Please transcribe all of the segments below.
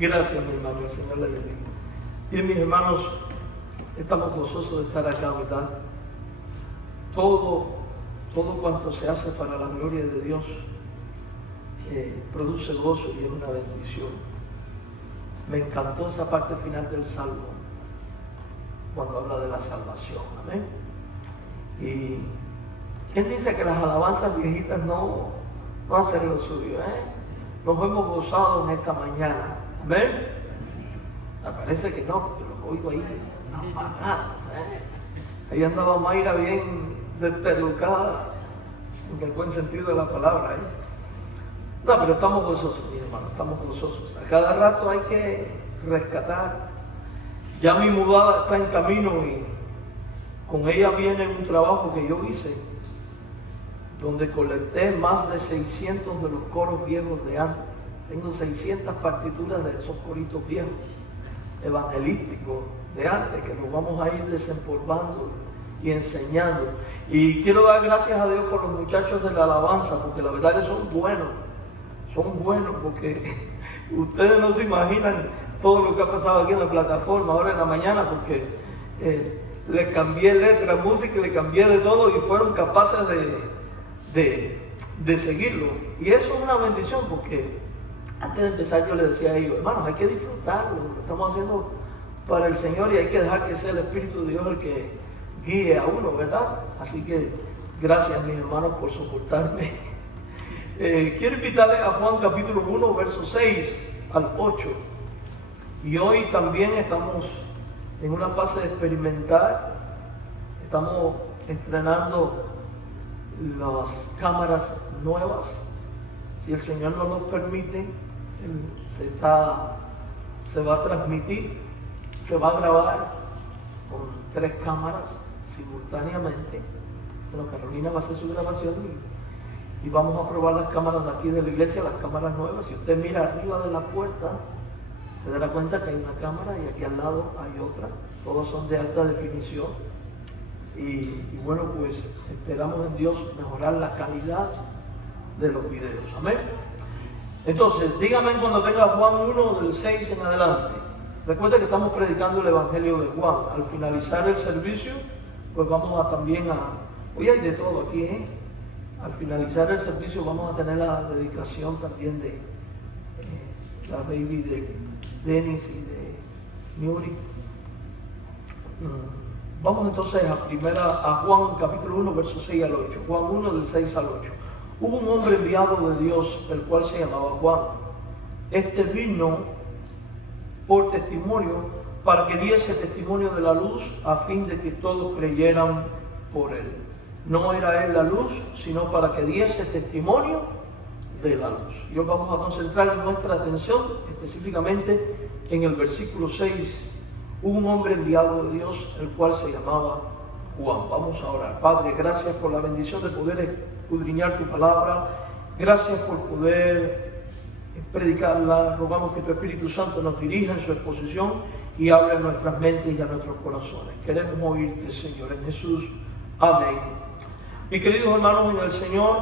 Gracias, mi hermano, el Señor le bendiga. Bien, mis hermanos, estamos gozosos de estar acá, ¿verdad? Todo cuanto se hace para la gloria de Dios produce gozo y es una bendición. Me encantó esa parte final del Salmo, cuando habla de la salvación, amén. Y ¿quién dice que las alabanzas viejitas no hacen lo suyo? Nos hemos gozado en esta mañana, amén. Me parece que no, porque los oigo ahí apagados. Ahí andaba Mayra bien despelucada, en el buen sentido de la palabra. No, pero estamos gozosos, mi hermano, estamos gozosos. A cada rato hay que rescatar. Ya mi mudada está en camino y con ella viene un trabajo que yo hice, donde colecté más de 600 de los coros viejos de antes. Tengo 600 partituras de esos coritos viejos, evangelísticos de antes, que nos vamos a ir desempolvando y enseñando. Y quiero dar gracias a Dios por los muchachos de la alabanza, porque la verdad que son buenos, porque ustedes no se imaginan todo lo que ha pasado aquí en la plataforma ahora en la mañana, porque le cambié letra, música, le cambié de todo y fueron capaces de seguirlo. Y eso es una bendición, porque antes de empezar yo les decía a ellos, hermanos, hay que disfrutarlo, lo estamos haciendo para el Señor y hay que dejar que sea el Espíritu de Dios el que guíe a uno, ¿verdad? Así que gracias, mis hermanos, por soportarme. Quiero invitarles a Juan capítulo 1, versos 6 al 8. Y hoy también estamos en una fase de experimentar, estamos estrenando las cámaras nuevas. Si el Señor no nos permite, se va a transmitir, se va a grabar con 3 cámaras simultáneamente. Bueno, Carolina va a hacer su grabación y vamos a probar las cámaras de aquí de la iglesia, las cámaras nuevas. Si usted mira arriba de la puerta, se dará cuenta que hay una cámara y aquí al lado hay otra. Todos son de alta definición. Y bueno, pues esperamos en Dios mejorar la calidad de los videos. Amén. Entonces, dígame cuando tenga Juan 1 del 6 en adelante. Recuerda que estamos predicando el Evangelio de Juan. Al finalizar el servicio, pues vamos a también hoy hay de todo aquí, Al finalizar el servicio vamos a tener la dedicación también de la baby de Dennis y de Nuri. Vamos entonces a Juan capítulo 1, versos 6 al 8. Juan 1 del 6 al 8. Hubo un hombre enviado de Dios, el cual se llamaba Juan. Este vino por testimonio, para que diese testimonio de la luz, a fin de que todos creyeran por él. No era él la luz, sino para que diese testimonio de la luz. Y hoy vamos a concentrar nuestra atención específicamente en el versículo 6. Hubo un hombre enviado de Dios, el cual se llamaba Juan. Vamos a orar. Padre, gracias por la bendición de poder escudriñar tu palabra. Gracias por poder predicarla. Rogamos que tu Espíritu Santo nos dirija en su exposición y hable a nuestras mentes y a nuestros corazones. Queremos oírte, Señor, en Jesús. Amén. Mis queridos hermanos en el Señor,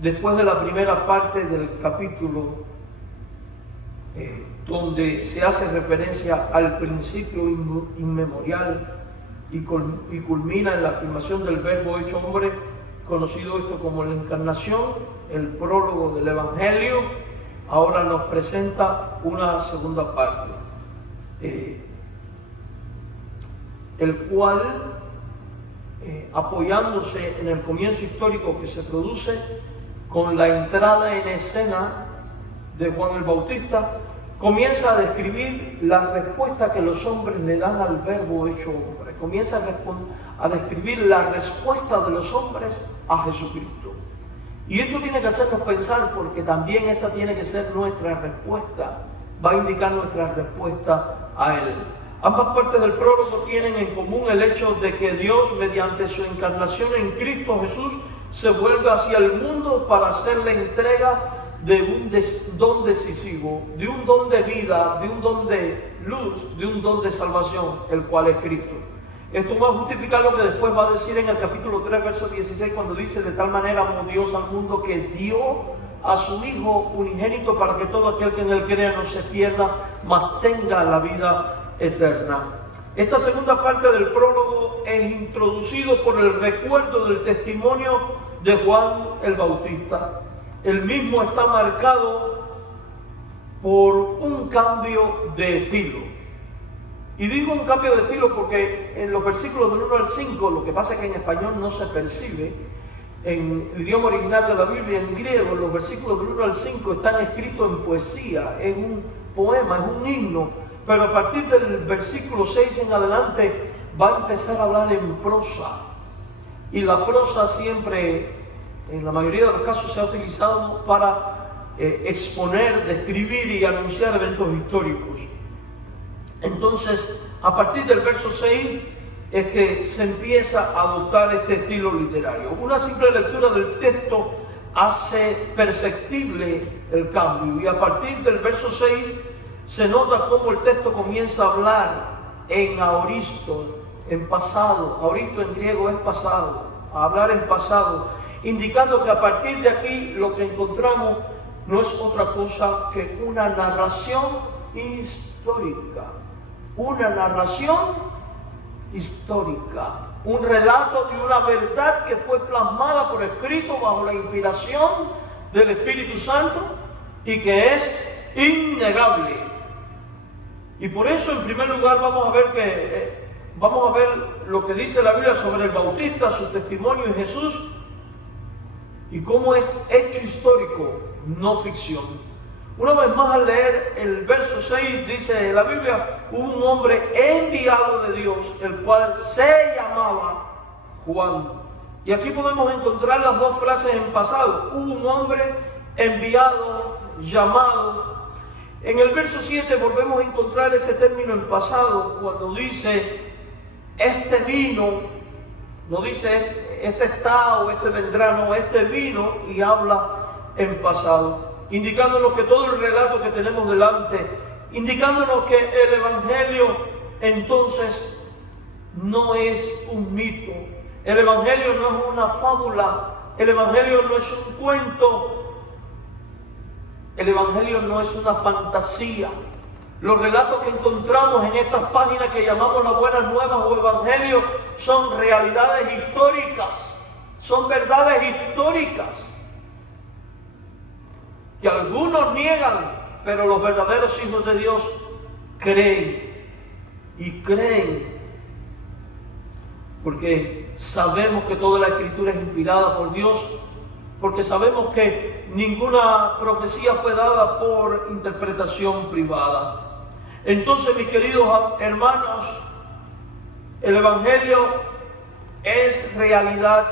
después de la primera parte del capítulo, donde se hace referencia al principio inmemorial y culmina en la afirmación del verbo hecho hombre, conocido esto como la encarnación, el prólogo del Evangelio, ahora nos presenta una segunda parte, el cual, apoyándose en el comienzo histórico que se produce con la entrada en escena de Juan el Bautista, comienza a describir la respuesta que los hombres le dan al verbo hecho hombre. Comienza a describir la respuesta de los hombres a Jesucristo. Y esto tiene que hacernos pensar, porque también esta tiene que ser nuestra respuesta, va a indicar nuestra respuesta a Él. Ambas partes del prólogo tienen en común el hecho de que Dios, mediante su encarnación en Cristo Jesús, se vuelve hacia el mundo para hacer la entrega de un don decisivo, de un don de vida, de un don de luz, de un don de salvación, el cual es Cristo. Esto va a justificar lo que después va a decir en el capítulo 3, verso 16, cuando dice: de tal manera amó Dios al mundo que dio a su Hijo unigénito para que todo aquel que en él crea no se pierda, mas tenga la vida eterna. Esta segunda parte del prólogo es introducido por el recuerdo del testimonio de Juan el Bautista. El mismo está marcado por un cambio de estilo. Y digo un cambio de estilo porque en los versículos del 1 al 5, lo que pasa es que en español no se percibe, en el idioma original de la Biblia, en griego, los versículos del 1 al 5 están escritos en poesía, es un poema, es un himno, pero a partir del versículo 6 en adelante va a empezar a hablar en prosa. Y la prosa siempre, en la mayoría de los casos, se ha utilizado para exponer, describir y anunciar eventos históricos. Entonces, a partir del verso 6 es que se empieza a adoptar este estilo literario. Una simple lectura del texto hace perceptible el cambio, y a partir del verso 6 se nota cómo el texto comienza a hablar en aoristo, en pasado. Aoristo en griego es pasado, a hablar en pasado, indicando que a partir de aquí lo que encontramos no es otra cosa que una narración histórica. Una narración histórica, un relato de una verdad que fue plasmada por escrito bajo la inspiración del Espíritu Santo y que es innegable. Y por eso, en primer lugar, vamos a ver lo que dice la Biblia sobre el Bautista, su testimonio en Jesús y cómo es hecho histórico, no ficción. Una vez más, al leer el verso 6, dice la Biblia: hubo un hombre enviado de Dios, el cual se llamaba Juan. Y aquí podemos encontrar las dos frases en pasado: hubo un hombre enviado, llamado. En el verso 7 volvemos a encontrar ese término en pasado, cuando dice este vino, no dice este está o este vendrá, no, este vino, y habla en pasado, indicándonos que todo el relato que tenemos delante, indicándonos que el Evangelio entonces no es un mito, el Evangelio no es una fábula, el Evangelio no es un cuento, el Evangelio no es una fantasía. Los relatos que encontramos en estas páginas que llamamos las Buenas Nuevas o Evangelio son realidades históricas, son verdades históricas que algunos niegan, pero los verdaderos hijos de Dios creen, y creen porque sabemos que toda la Escritura es inspirada por Dios, porque sabemos que ninguna profecía fue dada por interpretación privada. Entonces, mis queridos hermanos, el Evangelio es realidad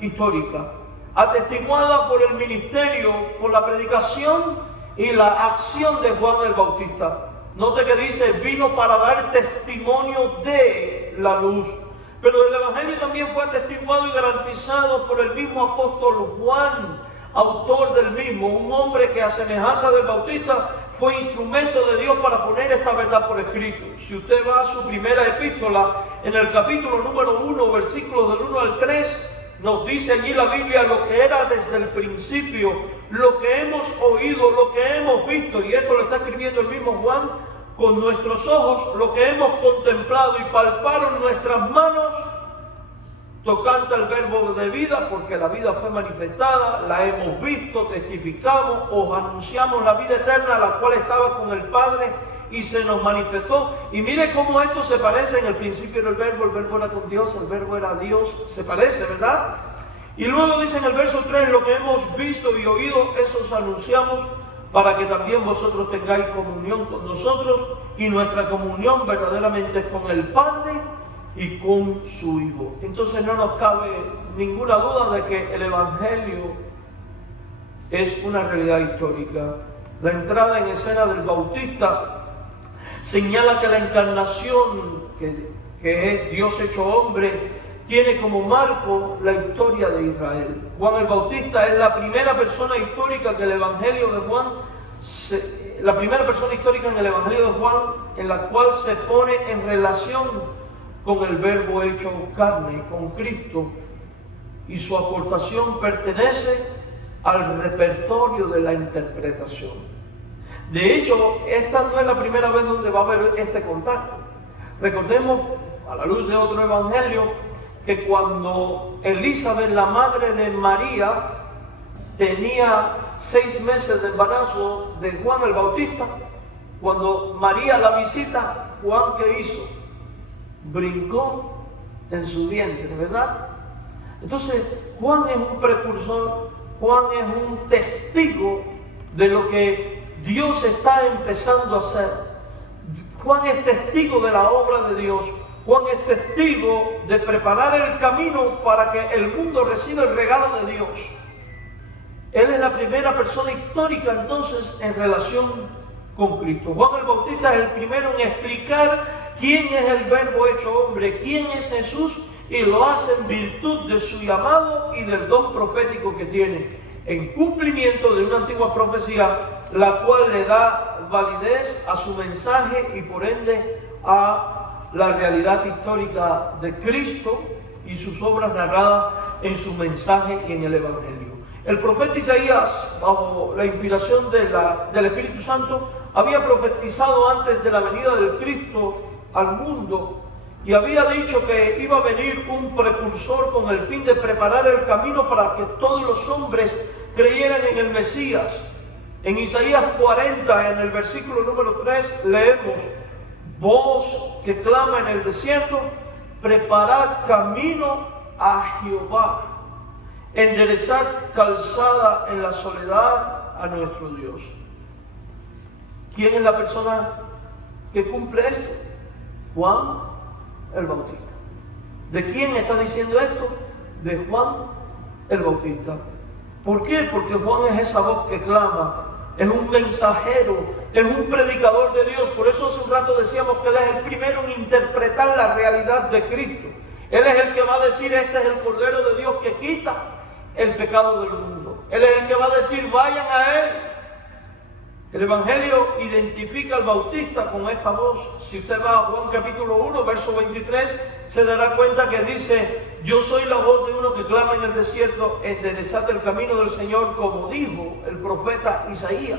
histórica, atestiguada por el ministerio, por la predicación y la acción de Juan el Bautista. Note que dice: vino para dar testimonio de la luz. Pero el Evangelio también fue atestiguado y garantizado por el mismo apóstol Juan, autor del mismo, un hombre que, a semejanza del Bautista, fue instrumento de Dios para poner esta verdad por escrito. Si usted va a su primera epístola, en el capítulo número 1, versículos del 1 al 3, nos dice allí la Biblia lo que era desde el principio, lo que hemos oído, lo que hemos visto, y esto lo está escribiendo el mismo Juan: con nuestros ojos lo que hemos contemplado y palparon nuestras manos, tocante al verbo de vida, porque la vida fue manifestada, la hemos visto, testificamos, os anunciamos la vida eterna, la cual estaba con el Padre y se nos manifestó. Y mire cómo esto se parece: en el principio era el verbo era con Dios, el verbo era Dios. Se parece, ¿verdad? Y luego dice en el verso 3: lo que hemos visto y oído, eso os anunciamos, para que también vosotros tengáis comunión con nosotros, y nuestra comunión verdaderamente es con el Padre y con su Hijo. Entonces no nos cabe ninguna duda de que el Evangelio es una realidad histórica. La entrada en escena del Bautista señala que la encarnación, que es Dios hecho hombre, tiene como marco la historia de Israel. Juan el Bautista es la primera persona histórica que el Evangelio de Juan, la primera persona histórica en el Evangelio de Juan en la cual se pone en relación con el Verbo hecho carne, con Cristo, y su aportación pertenece al repertorio de la interpretación. De hecho, esta no es la primera vez donde va a haber este contacto. Recordemos, a la luz de otro evangelio, que cuando Elizabeth, la madre de María, tenía 6 meses de embarazo de Juan el Bautista, cuando María la visita, Juan, ¿qué hizo? Brincó en su vientre, ¿verdad? Entonces, Juan es un precursor, Juan es un testigo de lo que Dios está empezando a hacer. Juan es testigo de la obra de Dios. Juan es testigo de preparar el camino para que el mundo reciba el regalo de Dios. Él es la primera persona histórica entonces en relación con Cristo. Juan el Bautista es el primero en explicar quién es el Verbo hecho hombre, quién es Jesús, y lo hace en virtud de su llamado y del don profético que tiene, en cumplimiento de una antigua profecía, la cual le da validez a su mensaje y por ende a la realidad histórica de Cristo y sus obras narradas en su mensaje y en el Evangelio. El profeta Isaías, bajo la inspiración del Espíritu Santo, había profetizado antes de la venida del Cristo al mundo y había dicho que iba a venir un precursor con el fin de preparar el camino para que todos los hombres creyeran en el Mesías. En Isaías 40, en el versículo número 3, leemos: voz que clama en el desierto, preparad camino a Jehová, enderezad calzada en la soledad a nuestro Dios. ¿Quién es la persona que cumple esto? Juan el Bautista. ¿De quién está diciendo esto? De Juan el Bautista. ¿Por qué? Porque Juan es esa voz que clama, es un mensajero, es un predicador de Dios. Por eso hace un rato decíamos que Él es el primero en interpretar la realidad de Cristo. Él es el que va a decir: este es el Cordero de Dios que quita el pecado del mundo. Él es el que va a decir: vayan a Él. El Evangelio identifica al Bautista con esta voz. Si usted va a Juan capítulo 1, verso 23, se dará cuenta que dice: yo soy la voz de uno que clama en el desierto, enderezad el camino del Señor, como dijo el profeta Isaías.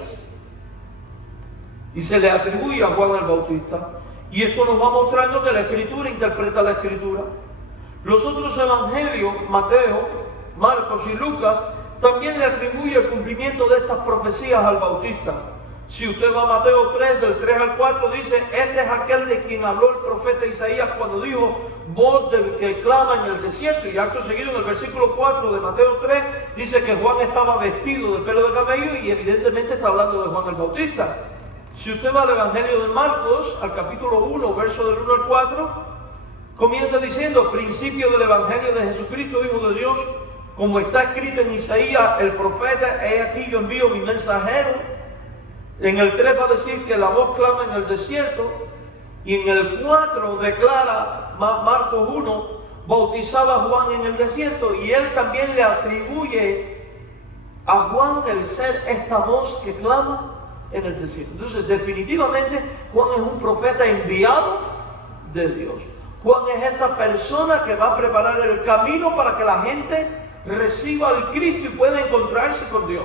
Y se le atribuye a Juan el Bautista. Y esto nos va mostrando que la Escritura interpreta la Escritura. Los otros evangelios, Mateo, Marcos y Lucas, también le atribuye el cumplimiento de estas profecías al Bautista. Si usted va a Mateo 3, del 3 al 4, dice: este es aquel de quien habló el profeta Isaías cuando dijo: voz del que clama en el desierto. Y acto seguido, en el versículo 4 de Mateo 3, dice que Juan estaba vestido de pelo de camello, y evidentemente está hablando de Juan el Bautista. Si usted va al Evangelio de Marcos, al capítulo 1, verso del 1 al 4, comienza diciendo: principio del Evangelio de Jesucristo, Hijo de Dios, como está escrito en Isaías el profeta: he aquí yo envío mi mensajero. En el 3 va a decir que la voz clama en el desierto, y en el 4 declara Marcos 1, bautizaba a Juan en el desierto, y él también le atribuye a Juan el ser esta voz que clama en el desierto. Entonces, definitivamente, Juan es un profeta enviado de Dios. Juan es esta persona que va a preparar el camino para que la gente reciba al Cristo y pueda encontrarse con Dios.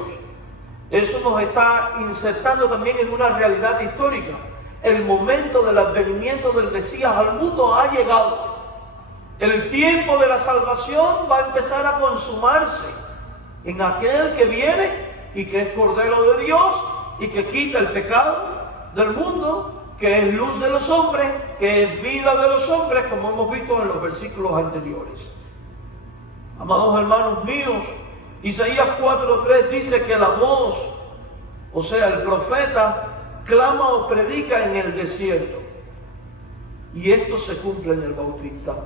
Eso nos está insertando también en una realidad histórica. El momento del advenimiento del Mesías al mundo ha llegado. El tiempo de la salvación va a empezar a consumarse en aquel que viene y que es Cordero de Dios y que quita el pecado del mundo, que es luz de los hombres, que es vida de los hombres, como hemos visto en los versículos anteriores. Amados hermanos míos, Isaías 4:3 dice que la voz, o sea, el profeta, clama o predica en el desierto. Y esto se cumple en el Bautista.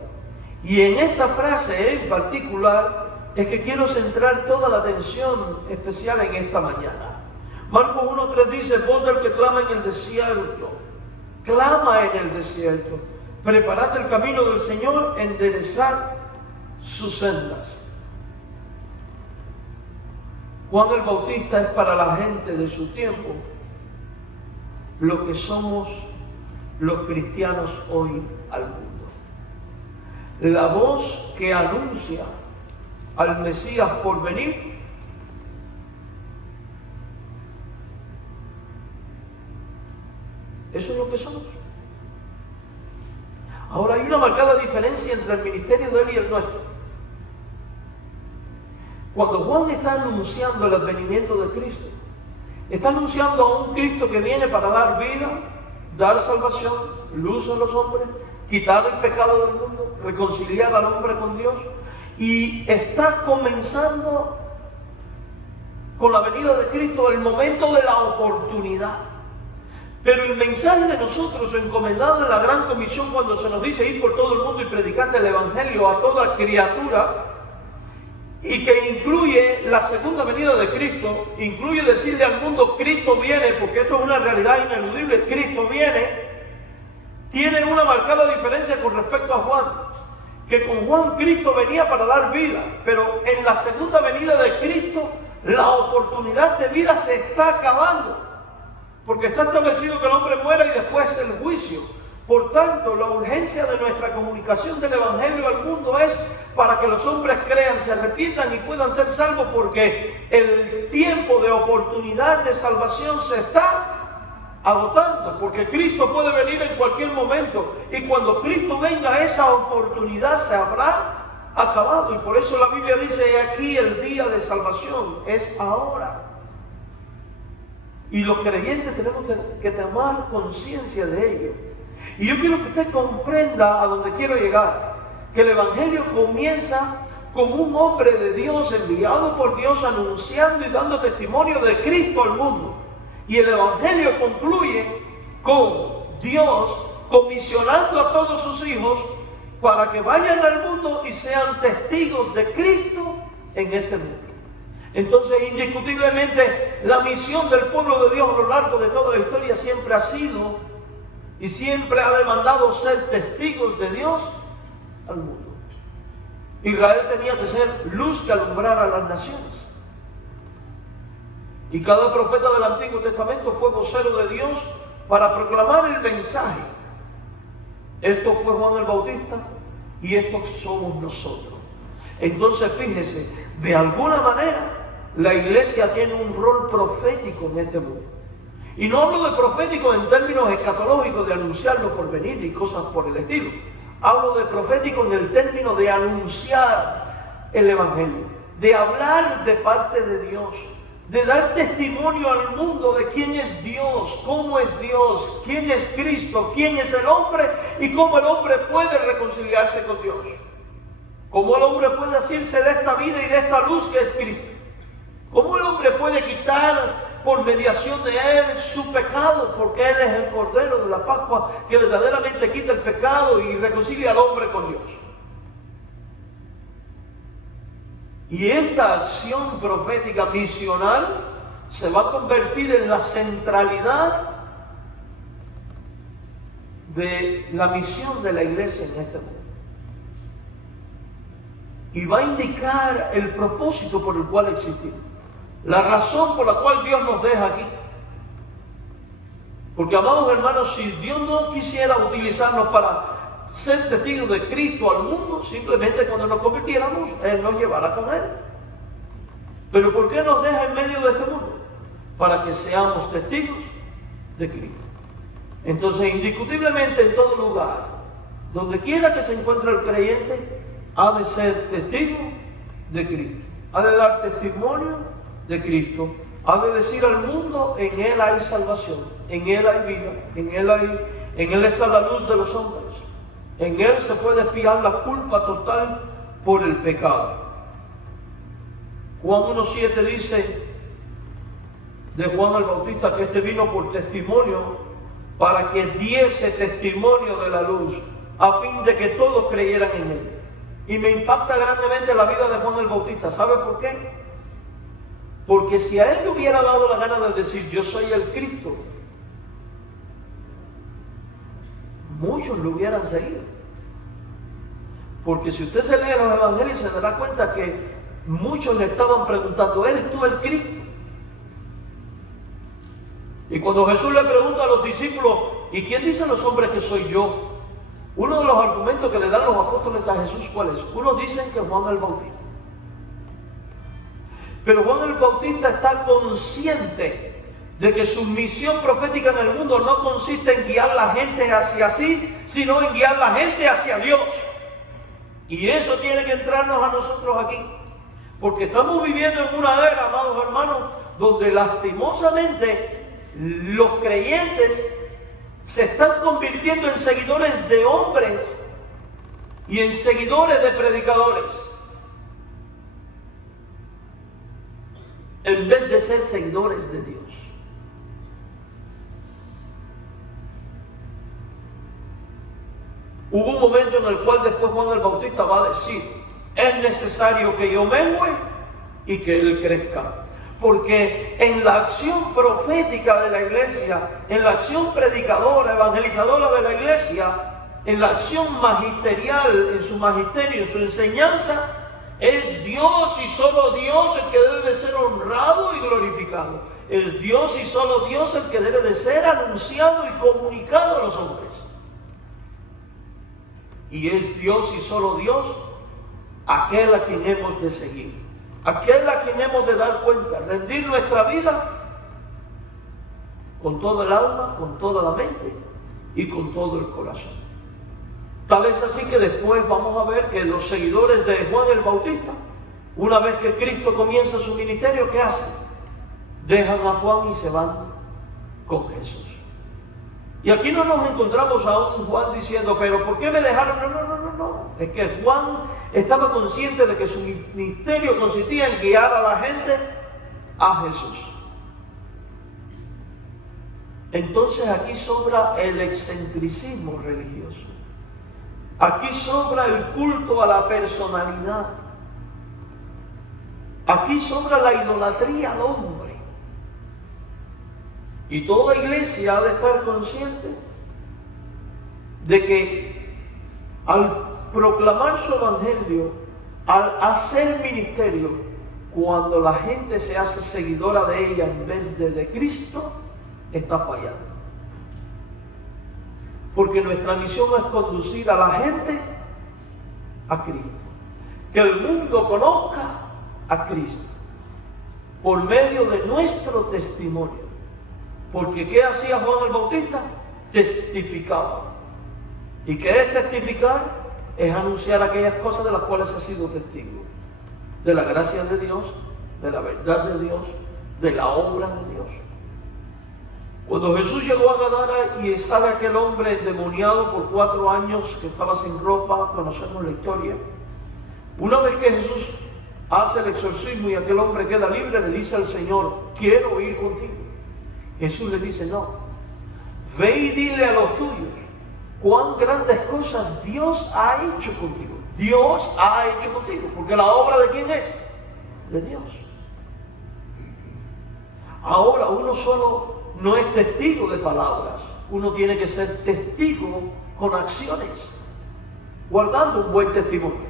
Y en esta frase en particular es que quiero centrar toda la atención especial en esta mañana. Marcos 1:3 dice: voz del que clama en el desierto. Clama en el desierto. Preparad el camino del Señor, enderezad sus sendas. Juan el Bautista es para la gente de su tiempo lo que somos los cristianos hoy al mundo. La voz que anuncia al Mesías por venir Eso es lo que somos. Ahora hay una marcada diferencia entre el ministerio de él y el nuestro. Cuando Juan está anunciando el advenimiento de Cristo, está anunciando a un Cristo que viene para dar vida, dar salvación, luz a los hombres, quitar el pecado del mundo, reconciliar al hombre con Dios, y está comenzando con la venida de Cristo el momento de la oportunidad. Pero el mensaje de nosotros, encomendado en la gran comisión, cuando se nos dice ir por todo el mundo y predicar el evangelio a toda criatura, y que incluye la segunda venida de Cristo, incluye decirle al mundo Cristo viene, porque esto es una realidad ineludible, Cristo viene, tiene una marcada diferencia con respecto a Juan, que con Juan Cristo venía para dar vida, pero en la segunda venida de Cristo la oportunidad de vida se está acabando, porque está establecido que el hombre muera y después el juicio. Por tanto, la urgencia de nuestra comunicación del evangelio al mundo es para que los hombres crean, se arrepientan y puedan ser salvos, porque el tiempo de oportunidad de salvación se está agotando, porque Cristo puede venir en cualquier momento, y cuando Cristo venga esa oportunidad se habrá acabado. Y por eso la Biblia dice: aquí el día de salvación es ahora. Y los creyentes tenemos que tomar conciencia de ello. Y yo quiero que usted comprenda a donde quiero llegar, que el evangelio comienza como un hombre de Dios enviado por Dios, anunciando y dando testimonio de Cristo al mundo. Y el evangelio concluye con Dios comisionando a todos sus hijos para que vayan al mundo y sean testigos de Cristo en este mundo. Entonces, indiscutiblemente, la misión del pueblo de Dios a lo largo de toda la historia siempre ha sido y siempre ha demandado ser testigos de Dios al mundo. Israel tenía que ser luz que alumbrara a las naciones. Y cada profeta del Antiguo Testamento fue vocero de Dios para proclamar el mensaje. Esto fue Juan el Bautista y estos somos nosotros. Entonces, fíjese, de alguna manera la iglesia tiene un rol profético en este mundo. Y no hablo de profético en términos escatológicos, de anunciar lo por venir y cosas por el estilo. Hablo de profético en el término de anunciar el evangelio, de hablar de parte de Dios, de dar testimonio al mundo de quién es Dios, cómo es Dios, quién es Cristo, quién es el hombre y cómo el hombre puede reconciliarse con Dios. Cómo el hombre puede asirse de esta vida y de esta luz que es Cristo. Cómo el hombre puede quitar por mediación de él su pecado, porque él es el Cordero de la Pascua que verdaderamente quita el pecado y reconcilia al hombre con Dios. Y esta acción profética misional se va a convertir en la centralidad de la misión de la iglesia en este mundo. Y va a indicar el propósito por el cual existimos. La razón por la cual Dios nos deja aquí. Porque, amados hermanos, si Dios no quisiera utilizarnos para ser testigos de Cristo al mundo, simplemente cuando nos convirtiéramos, Él nos llevará con Él. Pero ¿por qué nos deja en medio de este mundo? Para que seamos testigos de Cristo. Entonces, indiscutiblemente, en todo lugar, donde quiera que se encuentre el creyente, ha de ser testigo de Cristo. Ha de dar testimonio de Cristo, ha de decir al mundo: en Él hay salvación, en Él hay vida, en Él está la luz de los hombres, en Él se puede expiar la culpa total por el pecado. Juan 1:7 dice de Juan el Bautista que este vino por testimonio, para que diese testimonio de la luz, a fin de que todos creyeran en Él. Y me impacta grandemente la vida de Juan el Bautista. ¿Sabe por qué? Porque si a él le hubiera dado la gana de decir: yo soy el Cristo, muchos lo hubieran seguido. Porque si usted se lee los evangelios se dará cuenta que muchos le estaban preguntando: ¿eres tú el Cristo? Y cuando Jesús le pregunta a los discípulos: ¿y quién dicen los hombres que soy yo? Uno de los argumentos que le dan los apóstoles a Jesús, ¿cuál es? Unos dicen que Juan el Bautista. Pero Juan el Bautista está consciente de que su misión profética en el mundo no consiste en guiar a la gente hacia sí, sino en guiar a la gente hacia Dios. Y eso tiene que entrarnos a nosotros aquí, porque estamos viviendo en una era, amados hermanos, donde lastimosamente los creyentes se están convirtiendo en seguidores de hombres y en seguidores de predicadores, en vez de ser seguidores de Dios. Hubo un momento en el cual después Juan el Bautista va a decir: es necesario que yo mengue y que Él crezca. Porque en la acción profética de la iglesia, en la acción predicadora, evangelizadora de la iglesia, en la acción magisterial, en su magisterio, en su enseñanza, es Dios y solo Dios el que debe de ser honrado y glorificado. Es Dios y solo Dios el que debe de ser anunciado y comunicado a los hombres. Y es Dios y solo Dios aquel a quien hemos de seguir, aquel a quien hemos de dar cuenta, rendir nuestra vida con todo el alma, con toda la mente y con todo el corazón. Tal es así que después vamos a ver que los seguidores de Juan el Bautista, una vez que Cristo comienza su ministerio, ¿qué hacen? Dejan a Juan y se van con Jesús. Y aquí no nos encontramos a un Juan diciendo: pero ¿por qué me dejaron? No. Es que Juan estaba consciente de que su ministerio consistía en guiar a la gente a Jesús. Entonces aquí sobra el excentricismo religioso. Aquí sobra el culto a la personalidad. Aquí sobra la idolatría al hombre. Y toda iglesia ha de estar consciente de que al proclamar su evangelio, al hacer ministerio, cuando la gente se hace seguidora de ella en vez de Cristo, está fallando. Porque nuestra misión es conducir a la gente a Cristo. Que el mundo conozca a Cristo por medio de nuestro testimonio. Porque ¿qué hacía Juan el Bautista? Testificaba. ¿Y qué es testificar? Es anunciar aquellas cosas de las cuales ha sido testigo. De la gracia de Dios, de la verdad de Dios, de la obra de Dios. Cuando Jesús llegó a Gadara y sale aquel hombre endemoniado por 4 años que estaba sin ropa, conocemos la historia. Una vez que Jesús hace el exorcismo y aquel hombre queda libre, le dice al Señor: quiero ir contigo. Jesús le dice: no, ve y dile a los tuyos cuán grandes cosas Dios ha hecho contigo. Dios ha hecho contigo, porque la obra ¿de quién es? De Dios. Ahora uno solo no es testigo de palabras, uno tiene que ser testigo con acciones, guardando un buen testimonio.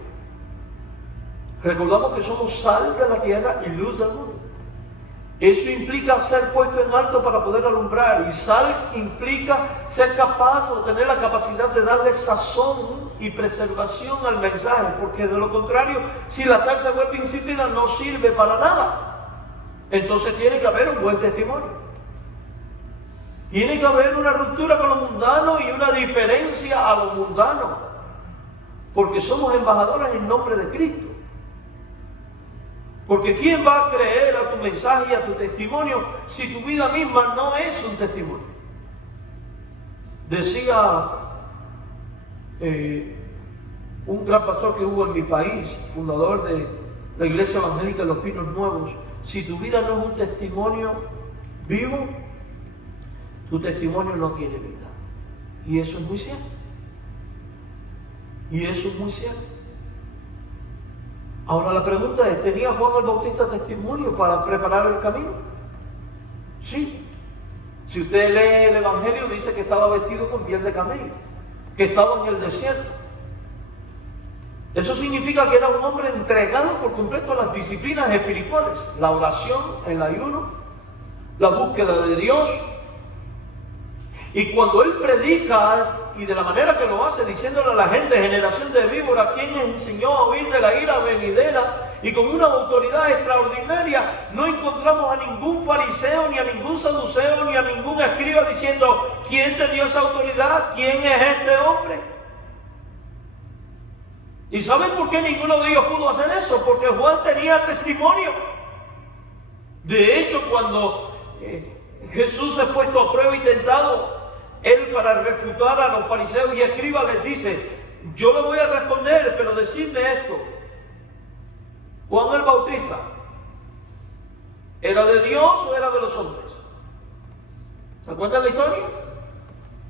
Recordamos que somos sal de la tierra y luz del mundo. Eso implica ser puesto en alto para poder alumbrar, y sal implica ser capaz o tener la capacidad de darle sazón y preservación al mensaje, porque de lo contrario, si la sal se vuelve insípida, no sirve para nada. Entonces tiene que haber un buen testimonio. Tiene que haber una ruptura con lo mundano y una diferencia a lo mundano, porque somos embajadores en nombre de Cristo. Porque ¿quién va a creer a tu mensaje y a tu testimonio si tu vida misma no es un testimonio? Decía un gran pastor que hubo en mi país, fundador de la Iglesia Evangélica de los Pinos Nuevos: si tu vida no es un testimonio vivo, tu testimonio no tiene vida. Y eso es muy cierto. Y eso es muy cierto. Ahora la pregunta es: ¿tenía Juan el Bautista testimonio para preparar el camino? Sí. Si usted lee el Evangelio, dice que estaba vestido con piel de camello, que estaba en el desierto. Eso significa que era un hombre entregado por completo a las disciplinas espirituales: la oración, el ayuno, la búsqueda de Dios. Y cuando él predica y de la manera que lo hace, diciéndole a la gente, generación de víboras, ¿quién les enseñó a huir de la ira venidera? Y con una autoridad extraordinaria, no encontramos a ningún fariseo, ni a ningún saduceo, ni a ningún escriba diciendo, ¿quién te dio esa autoridad? ¿Quién es este hombre? ¿Y saben por qué ninguno de ellos pudo hacer eso? Porque Juan tenía testimonio. De hecho, cuando Jesús es puesto a prueba y tentado, él, para refutar a los fariseos y escribas, les dice, yo le voy a responder, pero decidme esto. Juan el Bautista, ¿era de Dios o era de los hombres? ¿Se acuerdan de la historia?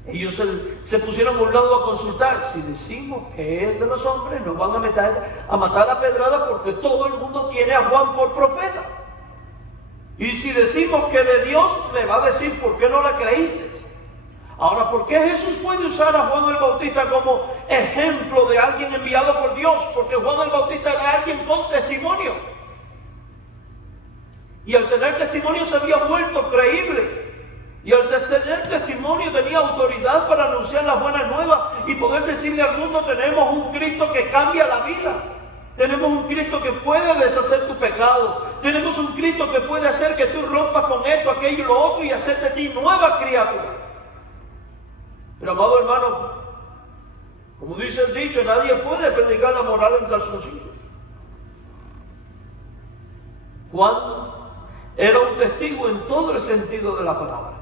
Ellos se pusieron a un lado a consultar. Si decimos que es de los hombres, nos van a matar a pedrada, porque todo el mundo tiene a Juan por profeta. Y si decimos que de Dios, me va a decir, ¿por qué no la creíste? Ahora, ¿por qué Jesús puede usar a Juan el Bautista como ejemplo de alguien enviado por Dios? Porque Juan el Bautista era alguien con testimonio. Y al tener testimonio se había vuelto creíble. Y al tener testimonio tenía autoridad para anunciar las buenas nuevas y poder decirle al mundo, tenemos un Cristo que cambia la vida. Tenemos un Cristo que puede deshacer tu pecado. Tenemos un Cristo que puede hacer que tú rompas con esto, aquello y lo otro y hacer de ti nueva criatura. Pero amado hermano, como dice el dicho, nadie puede predicar la moral en calzoncillos. Juan era un testigo en todo el sentido de la palabra.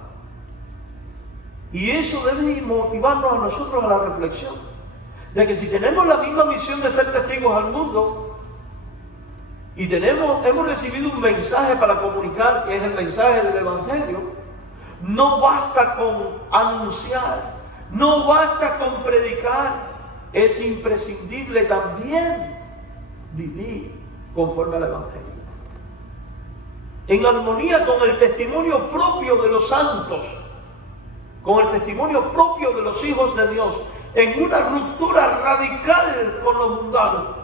Y eso debe motivarnos a nosotros a la reflexión. De que si tenemos la misma misión de ser testigos al mundo, y hemos recibido un mensaje para comunicar, que es el mensaje del Evangelio, no basta con anunciar, no basta con predicar, es imprescindible también vivir conforme al Evangelio. En armonía con el testimonio propio de los santos, con el testimonio propio de los hijos de Dios, en una ruptura radical con lo mundano.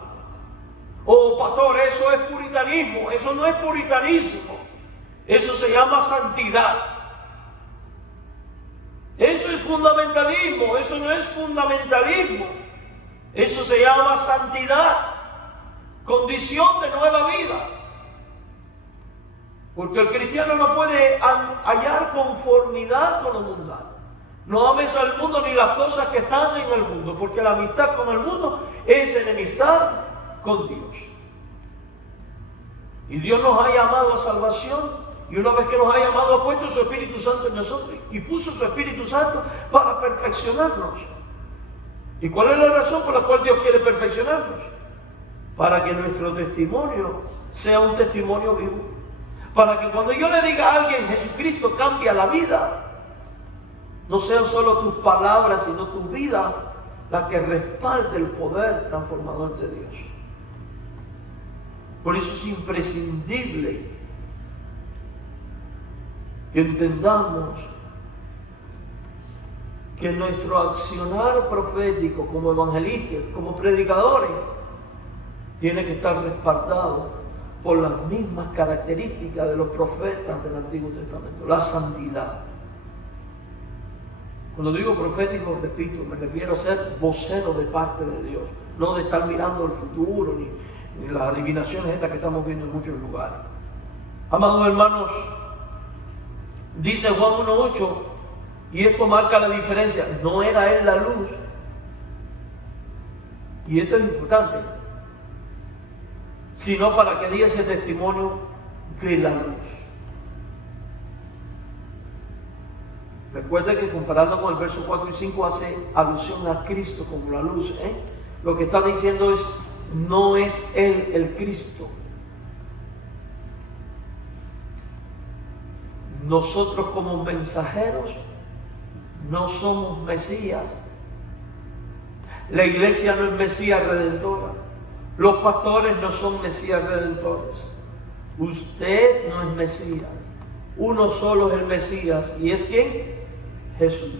Oh, pastor, eso es puritanismo. Eso no es puritanismo. Eso se llama santidad. Eso es fundamentalismo. Eso no es fundamentalismo. Eso se llama santidad. Condición de nueva vida. Porque el cristiano no puede hallar conformidad con lo mundano. No ames al mundo ni las cosas que están en el mundo, porque la amistad con el mundo es enemistad con Dios. Y Dios nos ha llamado a salvación, y una vez que nos ha llamado, ha puesto su Espíritu Santo en nosotros, y puso su Espíritu Santo para perfeccionarnos. ¿Y cuál es la razón por la cual Dios quiere perfeccionarnos? Para que nuestro testimonio sea un testimonio vivo. Para que cuando yo le diga a alguien, Jesucristo cambia la vida, no sean solo tus palabras, sino tu vida la que respalde el poder transformador de Dios. Por eso es imprescindible que entendamos que nuestro accionar profético como evangelistas, como predicadores, tiene que estar respaldado por las mismas características de los profetas del Antiguo Testamento, la santidad. Cuando digo profético, repito, me refiero a ser vocero de parte de Dios, no de estar mirando el futuro, ni las adivinaciones estas que estamos viendo en muchos lugares. Amados hermanos, dice Juan 1:8, y esto marca la diferencia, no era él la luz, y esto es importante, sino para que diese testimonio de la luz. Recuerda que comparando con el verso 4 y 5 hace alusión a Cristo como la luz. Lo que está diciendo es, no es Él el Cristo. Nosotros como mensajeros no somos Mesías. La iglesia no es Mesías redentora. Los pastores no son Mesías redentores. Usted no es Mesías. Uno solo es el Mesías. ¿Y es quién? Jesús.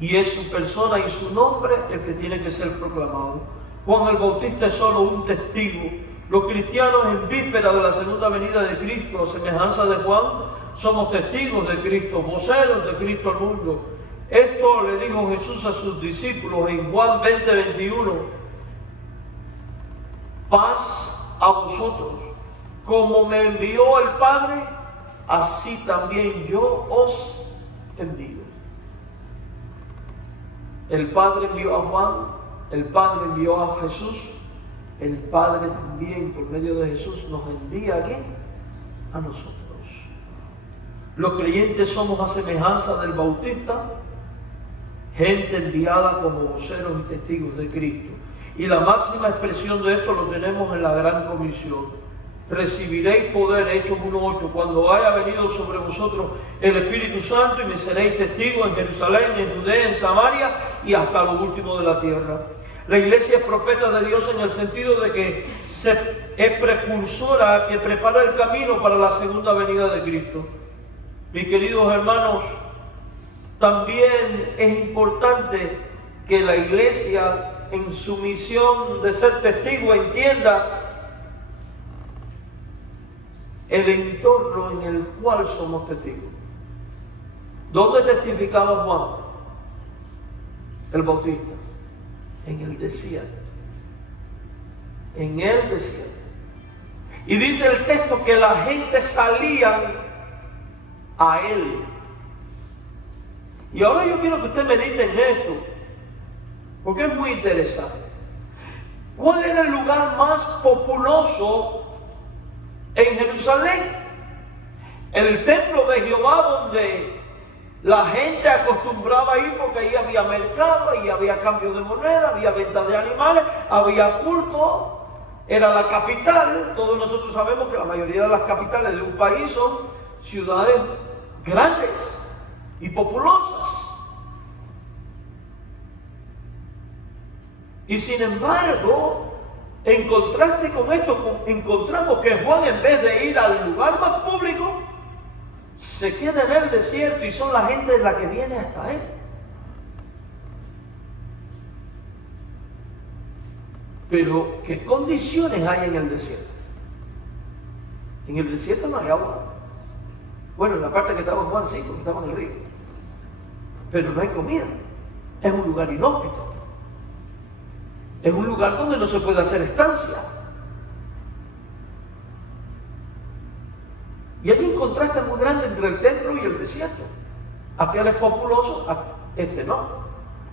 Y es su persona y su nombre el que tiene que ser proclamado. Juan el Bautista es solo un testigo. Los cristianos en víspera de la segunda venida de Cristo, a semejanza de Juan, somos testigos de Cristo, voceros de Cristo al mundo. Esto le dijo Jesús a sus discípulos en Juan 20:21. Paz a vosotros. Como me envió el Padre, así también yo os envío. El Padre envió a Juan, el Padre envió a Jesús, el Padre también por medio de Jesús nos envía aquí a nosotros. Los creyentes somos a semejanza del Bautista, gente enviada como voceros y testigos de Cristo. Y la máxima expresión de esto lo tenemos en la gran comisión. Recibiréis poder, Hechos 1:8, cuando haya venido sobre vosotros el Espíritu Santo, y me seréis testigos en Jerusalén, en Judea, en Samaria y hasta lo último de la tierra. La iglesia es profeta de Dios en el sentido de que es precursora que prepara el camino para la segunda venida de Cristo. Mis queridos hermanos, también es importante que la iglesia en su misión de ser testigo entienda el entorno en el cual somos testigos. ¿Dónde testificaba Juan el Bautista? En el desierto. En el desierto. Y dice el texto que la gente salía a él. Y ahora yo quiero que usted medite en esto, porque es muy interesante. ¿Cuál era el lugar más populoso en Jerusalén? El templo de Jehová, donde la gente acostumbraba a ir, porque ahí había mercado, ahí había cambio de moneda, había venta de animales, había culto, era la capital. Todos nosotros sabemos que la mayoría de las capitales de un país son ciudades grandes y populosas. Y sin embargo, en contraste con esto, encontramos que Juan, en vez de ir al lugar más público, se queda en el desierto, y son la gente la que viene hasta él. Pero, ¿qué condiciones hay en el desierto? En el desierto no hay agua. Bueno, en la parte que estaba Juan sí, porque estaba en el río. Pero no hay comida. Es un lugar inhóspito. Es un lugar donde no se puede hacer estancia. Y hay un contraste muy grande entre el templo y el desierto. Aquel es populoso, este no.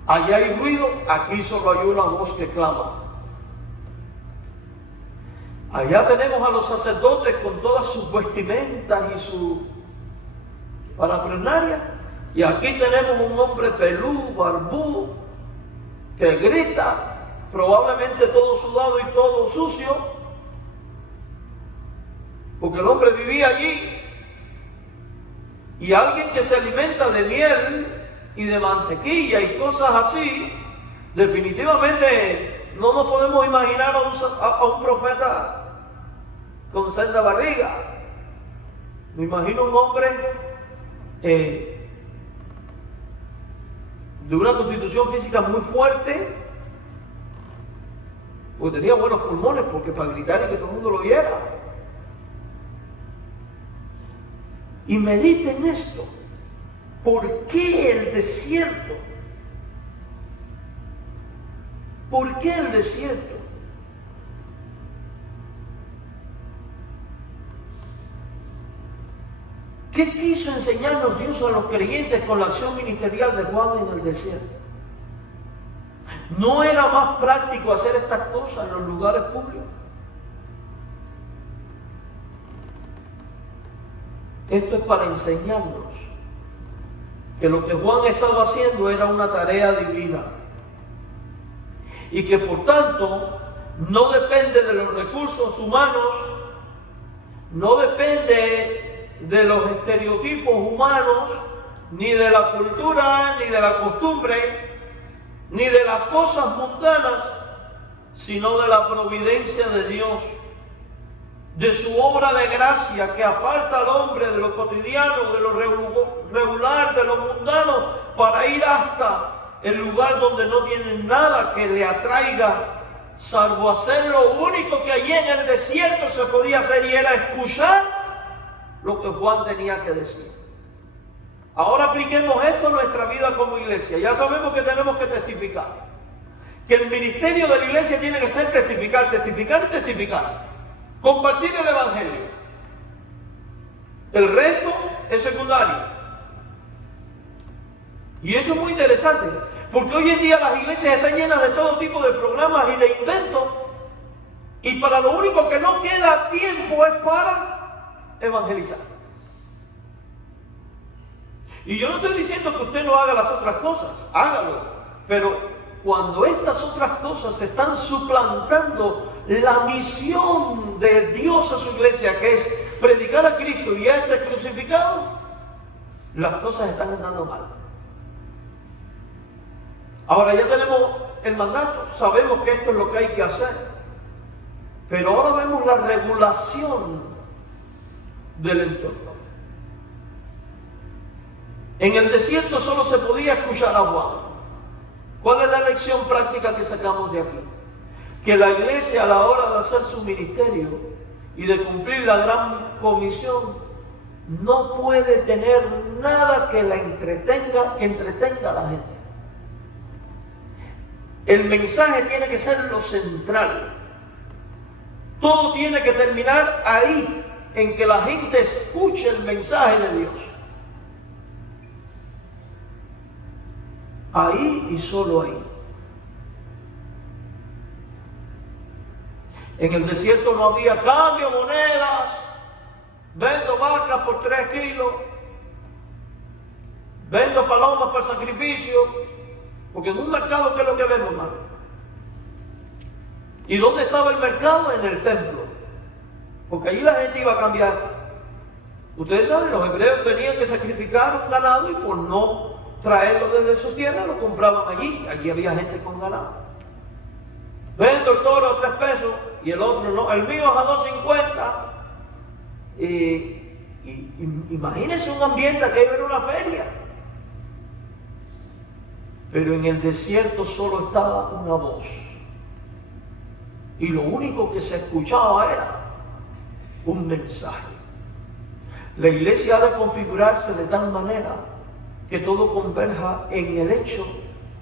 Allá hay ruido, aquí solo hay una voz que clama. Allá tenemos a los sacerdotes con todas sus vestimentas y su parafernalia. Y aquí tenemos un hombre pelú, barbú, que grita, probablemente todo sudado y todo sucio, porque el hombre vivía allí. Y alguien que se alimenta de miel y de mantequilla y cosas así, definitivamente no nos podemos imaginar a un profeta con senda barriga. Me imagino un hombre de una constitución física muy fuerte, porque tenía buenos pulmones, porque para gritar y que todo el mundo lo oyera. Y mediten esto. ¿Por qué el desierto? ¿Por qué el desierto? ¿Qué quiso enseñarnos Dios a los creyentes con la acción ministerial de Juan en el desierto? ¿No era más práctico hacer estas cosas en los lugares públicos? Esto es para enseñarnos que lo que Juan estaba haciendo era una tarea divina, y que por tanto no depende de los recursos humanos, no depende de los estereotipos humanos, ni de la cultura, ni de la costumbre, ni de las cosas mundanas, sino de la providencia de Dios, de su obra de gracia que aparta al hombre de lo cotidiano, de lo regular, de lo mundano, para ir hasta el lugar donde no tiene nada que le atraiga, salvo hacer lo único que allí en el desierto se podía hacer, y era escuchar lo que Juan tenía que decir. Ahora apliquemos esto a nuestra vida como iglesia. Ya sabemos que tenemos que testificar. Que el ministerio de la iglesia tiene que ser testificar, testificar y testificar. Compartir el evangelio. El resto es secundario. Y esto es muy interesante, porque hoy en día las iglesias están llenas de todo tipo de programas y de inventos, y para lo único que no queda tiempo es para evangelizar. Y yo no estoy diciendo que usted no haga las otras cosas, hágalo, pero cuando estas otras cosas están suplantando la misión de Dios a su iglesia, que es predicar a Cristo y a este crucificado, las cosas están andando mal. Ahora ya tenemos el mandato, sabemos que esto es lo que hay que hacer, pero ahora vemos la regulación del entorno. En el desierto solo se podía escuchar a Juan. ¿Cuál es la lección práctica que sacamos de aquí? Que la iglesia, a la hora de hacer su ministerio y de cumplir la gran comisión, no puede tener nada que la entretenga, que entretenga a la gente. El mensaje tiene que ser lo central. Todo tiene que terminar ahí, en que la gente escuche el mensaje de Dios. Ahí y solo ahí. En el desierto no había cambio, monedas. Vendo vacas por 3 kilos. Vendo palomas por sacrificio. Porque en un mercado, ¿qué es lo que vemos, hermano? ¿Y dónde estaba el mercado? En el templo. Porque allí la gente iba a cambiar. Ustedes saben, los hebreos tenían que sacrificar un ganado y por no traerlo desde su tierra lo compraban allí. Allí había gente con ganado. Vendo el toro a 3 pesos y el otro no. El mío es a 2.50. Imagínense un ambiente que era una feria. Pero en el desierto solo estaba una voz. Y lo único que se escuchaba era un mensaje. La iglesia ha de configurarse de tal manera que todo converja en el hecho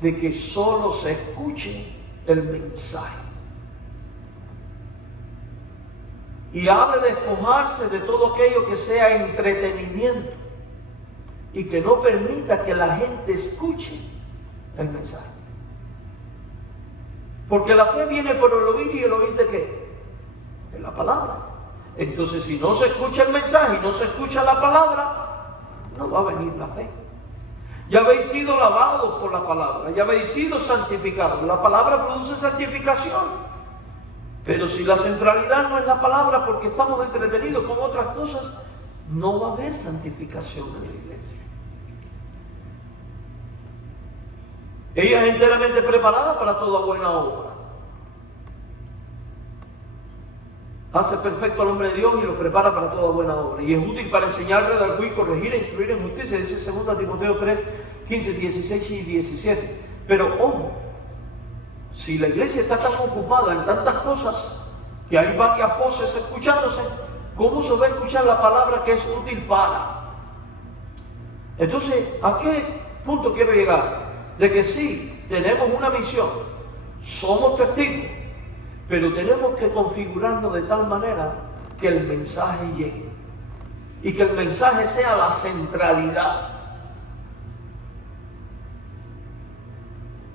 de que solo se escuche el mensaje. Y ha de despojarse de todo aquello que sea entretenimiento y que no permita que la gente escuche el mensaje. Porque la fe viene por el oír, y el oír de qué? De la palabra. Entonces, si no se escucha el mensaje y no se escucha la palabra, no va a venir la fe. Ya habéis sido lavados por la palabra, ya habéis sido santificados. La palabra produce santificación. Pero si la centralidad no es la palabra, porque estamos entretenidos con otras cosas, no va a haber santificación en la iglesia. Ella es enteramente preparada para toda buena obra. Hace perfecto al hombre de Dios y lo prepara para toda buena obra. Y es útil para enseñar, redarguir, corregir e instruir en justicia, dice 2 Timoteo 3, 15, 16 y 17. Pero ojo, si la iglesia está tan ocupada en tantas cosas, que hay varias voces escuchándose, ¿cómo se va a escuchar la palabra que es útil para? Entonces, ¿a qué punto quiero llegar? De que sí, tenemos una misión, somos testigos, pero tenemos que configurarnos de tal manera que el mensaje llegue y que el mensaje sea la centralidad.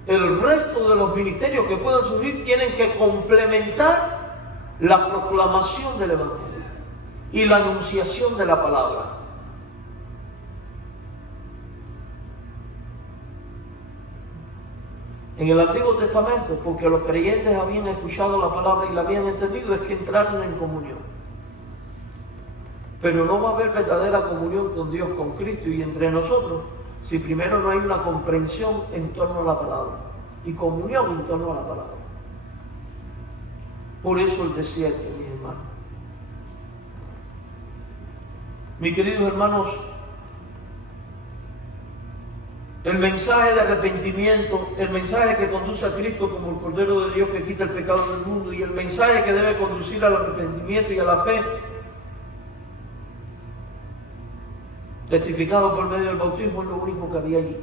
El resto de los ministerios que puedan surgir tienen que complementar la proclamación del evangelio y la anunciación de la palabra. En el Antiguo Testamento, porque los creyentes habían escuchado la palabra y la habían entendido, es que entraron en comunión. Pero no va a haber verdadera comunión con Dios, con Cristo y entre nosotros, si primero no hay una comprensión en torno a la palabra y comunión en torno a la palabra. Por eso el desierto, mis hermanos. Mis queridos hermanos, el mensaje de arrepentimiento, el mensaje que conduce a Cristo como el Cordero de Dios que quita el pecado del mundo, y el mensaje que debe conducir al arrepentimiento y a la fe, testificado por medio del bautismo, es lo único que había allí.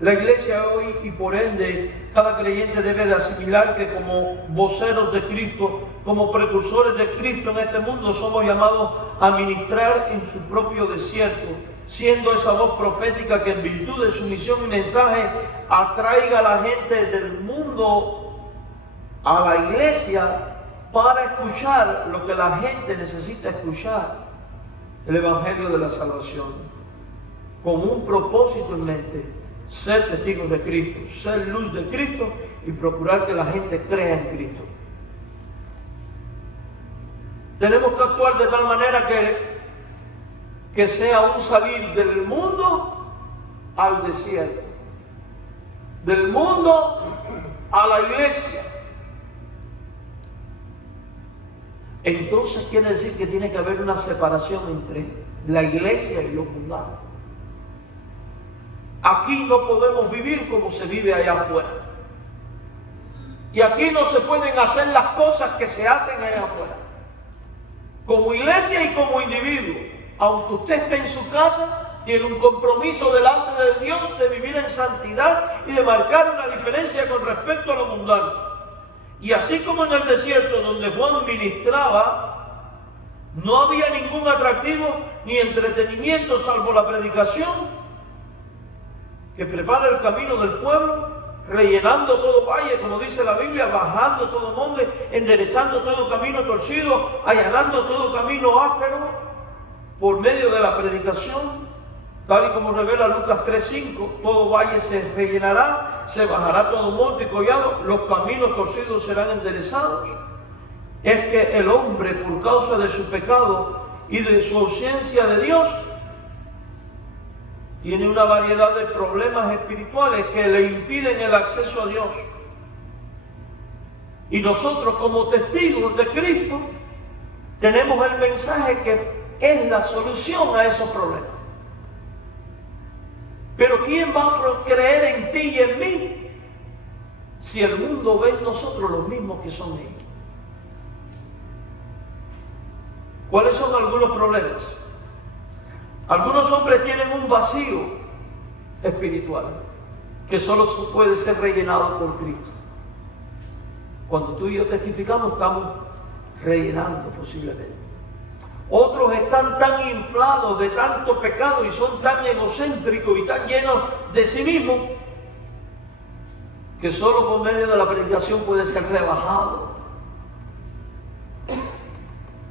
La iglesia hoy, y por ende, cada creyente debe de asimilar que como voceros de Cristo, como precursores de Cristo en este mundo, somos llamados a ministrar en su propio desierto, siendo esa voz profética que en virtud de su misión y mensaje atraiga a la gente del mundo a la iglesia para escuchar lo que la gente necesita escuchar, el Evangelio de la salvación, con un propósito en mente: ser testigos de Cristo, ser luz de Cristo y procurar que la gente crea en Cristo. Tenemos que actuar de tal manera que sea un salir del mundo al desierto, del mundo a la iglesia. Entonces quiere decir que tiene que haber una separación entre la iglesia y los mundanos. Aquí no podemos vivir como se vive allá afuera. Y aquí no se pueden hacer las cosas que se hacen allá afuera. Como iglesia y como individuo, aunque usted esté en su casa, tiene un compromiso delante de Dios de vivir en santidad y de marcar una diferencia con respecto a lo mundano. Y así como en el desierto donde Juan ministraba, no había ningún atractivo ni entretenimiento salvo la predicación que prepara el camino del pueblo, rellenando todo valle, como dice la Biblia, bajando todo monte, enderezando todo camino torcido, allanando todo camino áspero, por medio de la predicación, tal y como revela Lucas 3:5, todo valle se rellenará, se bajará todo monte y collado, los caminos torcidos serán enderezados. Es que el hombre, por causa de su pecado y de su ausencia de Dios, tiene una variedad de problemas espirituales que le impiden el acceso a Dios. Y nosotros, como testigos de Cristo, tenemos el mensaje que es la solución a esos problemas. Pero ¿quién va a creer en ti y en mí si el mundo ve en nosotros los mismos que son ellos? ¿Cuáles son algunos problemas? Algunos hombres tienen un vacío espiritual que solo puede ser rellenado por Cristo. Cuando tú y yo testificamos, estamos rellenando posiblemente. Otros están tan inflados de tanto pecado y son tan egocéntricos y tan llenos de sí mismos que solo por medio de la predicación puede ser rebajado.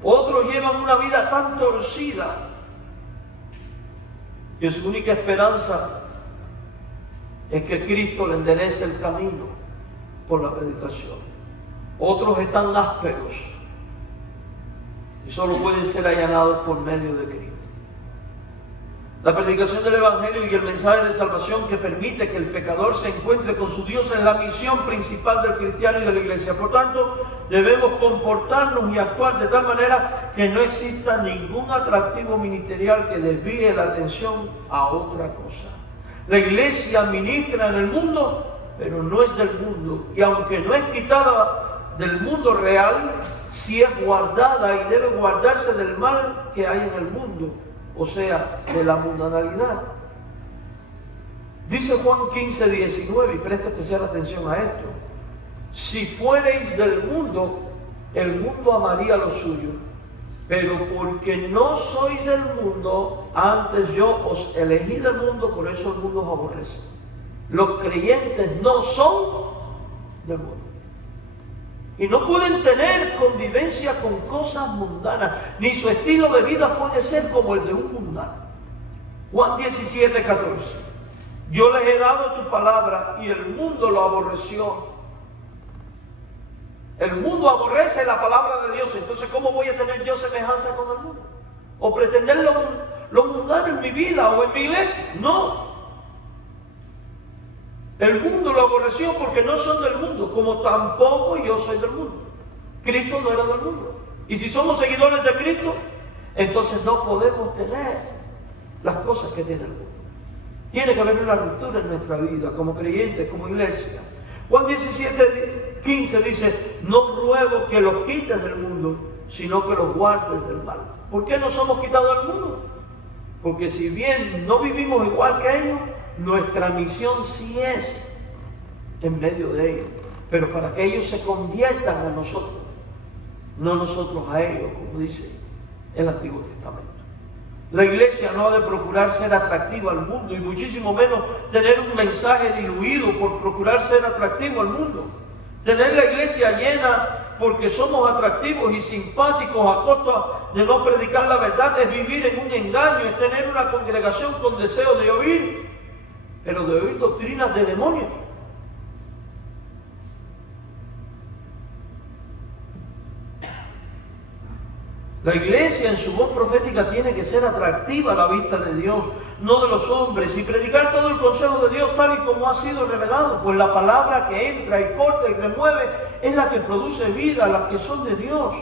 Otros llevan una vida tan torcida que su única esperanza es que Cristo le enderece el camino por la predicación. Otros están ásperos y solo pueden ser allanados por medio de Cristo. La predicación del Evangelio y el mensaje de salvación que permite que el pecador se encuentre con su Dios es la misión principal del cristiano y de la iglesia. Por tanto, debemos comportarnos y actuar de tal manera que no exista ningún atractivo ministerial que desvíe la atención a otra cosa. La iglesia ministra en el mundo, pero no es del mundo. Y aunque no es quitada del mundo real, sí es guardada y debe guardarse del mal que hay en el mundo. O sea, de la mundanalidad. Dice Juan 15:19, y presta especial atención a esto: si fuereis del mundo, el mundo amaría lo suyo, pero porque no sois del mundo, antes yo os elegí del mundo, por eso el mundo os aborrece. Los creyentes no son del mundo. Y no pueden tener convivencia con cosas mundanas, ni su estilo de vida puede ser como el de un mundano. Juan 17:14. Yo les he dado tu palabra y el mundo lo aborreció. El mundo aborrece la palabra de Dios, entonces ¿cómo voy a tener yo semejanza con el mundo? ¿O pretender lo mundano en mi vida o en mi iglesia? No. El mundo lo aborreció porque no son del mundo, como tampoco yo soy del mundo. Cristo no era del mundo. Y si somos seguidores de Cristo, entonces no podemos tener las cosas que tiene el mundo. Tiene que haber una ruptura en nuestra vida, como creyentes, como iglesia. Juan 17:15 dice: no ruego que los quites del mundo, sino que los guardes del mal. ¿Por qué no somos quitados del mundo? Porque si bien no vivimos igual que ellos, nuestra misión sí es en medio de ellos. Pero para que ellos se conviertan a nosotros, no nosotros a ellos, como dice el Antiguo Testamento. La iglesia no ha de procurar ser atractiva al mundo, y muchísimo menos tener un mensaje diluido por procurar ser atractivo al mundo. Tener la iglesia llena porque somos atractivos y simpáticos a costa de no predicar la verdad es vivir en un engaño, es tener una congregación con deseo de oír, pero de oír doctrinas de demonios. La iglesia en su voz profética tiene que ser atractiva a la vista de Dios, no de los hombres, y predicar todo el consejo de Dios tal y como ha sido revelado, pues la palabra que entra y corta y remueve es la que produce vida, las que son de Dios.